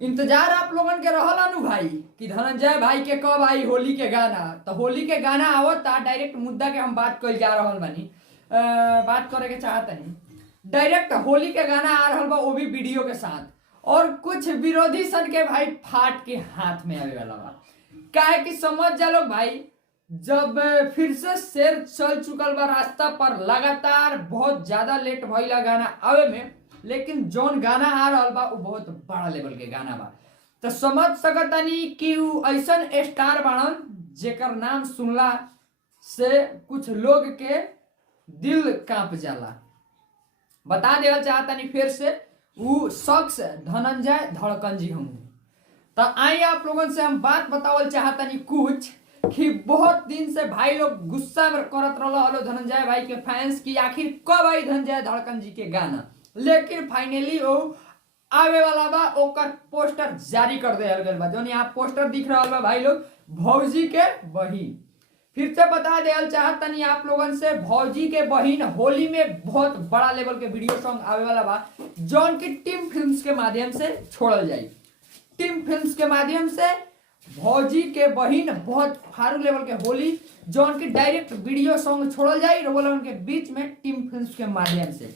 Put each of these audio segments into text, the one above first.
इंतजार आप लोगन के रहल अनु भाई कि धनंजय भाई के कब आई होली के गाना। तो होली के गाना आवता डायरेक्ट मुद्दा के हम बात कर जा रहल बानी। बात करे के चाहत नहीं, डायरेक्ट होली के गाना आ रहल बा, वो भी वीडियो के साथ। और कुछ विरोधी सन के भाई फाट के हाथ में आवे वाला बा। काहे कि समझ जा लोग भाई, जब फिर से शेर चल चुकल बा रास्ता पर, लगातार बहुत ज्यादा लेट भइला गाना आवे में, लेकिन जौन गाना आ रहल बा वो बहुत बड़ा लेवल के गाना बा। तो समझ सकतानी कि उ ऐसन स्टार बाड़न जेकर नाम सुनला से कुछ लोग के दिल कांप जाला। बता देवल चाहतानी फिर से, उ शख्स धनंजय धड़कन जी हम। तो आई आप लोगन से हम बात बतावल चाहतानी कुछ कि बहुत दिन से भाई लोग गुस्सा में करत रहलो धनंजय भाई के फैंस की आखिर कब आई धनंजय धड़कन जी के गाना। लेकिन फाइनली वो आवे वाला बा, ओकर पोस्टर जारी कर देल गइल बा। जोन यहाँ पोस्टर दिख रहा बा भाई लोग, भौजी के बहिन। फिर से बता देल चाहतनी आप लोगन से, भौजी के बहिन होली में बहुत बड़ा लेवल के वीडियो सॉन्ग आवे वाला बा, जौन की टीम फिल्म्स के माध्यम से छोड़ल जाई। टीम फिल्म्स के माध्यम से भौजी के बहिन बहुत फारू लेवल के होली, जौन की डायरेक्ट वीडियो सॉन्ग छोड़ल जाई रोबोलन के बीच में टीम फिल्म्स के माध्यम से।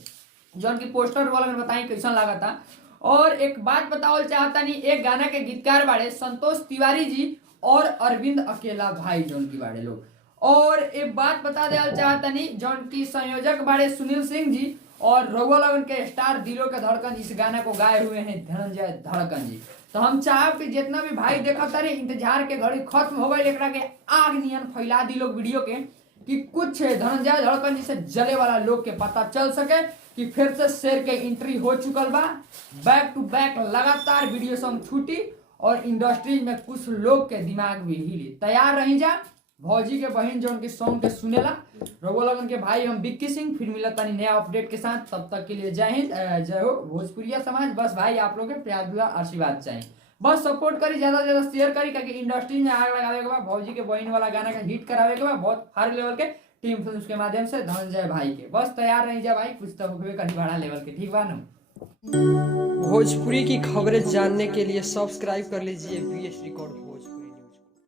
जौन की पोस्टर वाला में बताई कैसा लगा था। और एक बात बतावल चाहता नहीं, एक गाना के गीतकार बाड़े संतोष तिवारी जी और अरविंद अकेला भाई जौन की बाड़े लोग। और एक बात बता देवल चाहता नहीं, जौन की संयोजक बाड़े सुनील सिंह जी और रघुआ लगन के स्टार दिलों के धड़कन इस गाना को गाए हुए हैं धनंजय धड़कन जी। तो हम चाहब कि जितना भी भाई देखा तारे, इंतजार के घड़ी खत्म हो गई, एकरा के आग नियन फैला दी लोग वीडियो के, कि कुछ धनंजय धड़कन जी से जले वाला लोग के पता चल सके कि फिर से शेर के एंट्री हो चुकल बा। बैक टू बैक लगातार वीडियो सॉन्ग छूटी और इंडस्ट्री में कुछ लोग के दिमाग भी हिली। तैयार रही जा भौजी के बहन जो उनके सॉन्ग के सुनेला। रघुआ लगन के भाई हम विक्की सिंह, फिर मिला तानी नया अपडेट के साथ। तब तक के लिए जय हिंद, जय हो भोजपुरिया समाज। बस भाई आप लोग के प्यार दुआ आशीर्वाद चाहिए, बस सपोर्ट करी, ज्यादा से ज्यादा शेयर करी, क्योंकि इंडस्ट्री में आग लगावे के बाद भौजी के बहन वाला गाना का हिट करावे के बाद बहुत हाई लेवल के टीम फिल्म्स के माध्यम से धनंजय भाई के। बस तैयार रही जा भाई, कुछ तो हुए कहीं बड़ा लेवल के, ठीक बा ना। भोजपुरी की खबरें जानने के लिए सब्सक्राइब कर लीजिए VS रिकॉर्ड।